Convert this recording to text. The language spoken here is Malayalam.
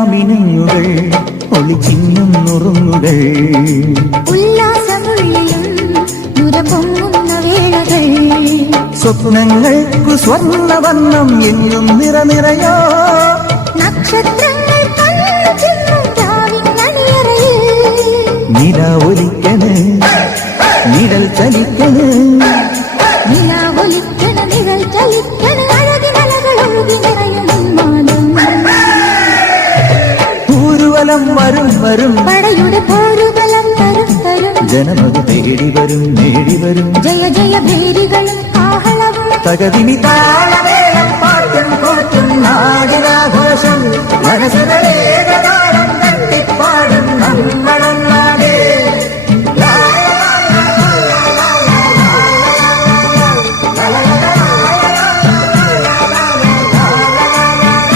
മാമിനുങ്ങൾ ഒളിച്ചിന്നും നുറുങ്ങുകൾ. സ്വപ്നങ്ങൾക്കു സ്വർണവർണം എങ്ങും നിറനിറയോ. നക്ഷത്രങ്ങൾ നില ഒലിക്കണ് നിഴൽ ചലിക്കണ്. നിലാവൊലിക്കണ നിഴൽ ചലിക്കണ ഊരുവലം വരും വരും. പടയുടെ പോരുബലം തരും തരും. ജനമത് തേടി വരും നേടി വരും. ജയ ജയ ഭേരികളും തകതിനി താളമേളം പാട്ടും കൂട്ടും നാടിനാഘോഷം. മനസ്സിലെ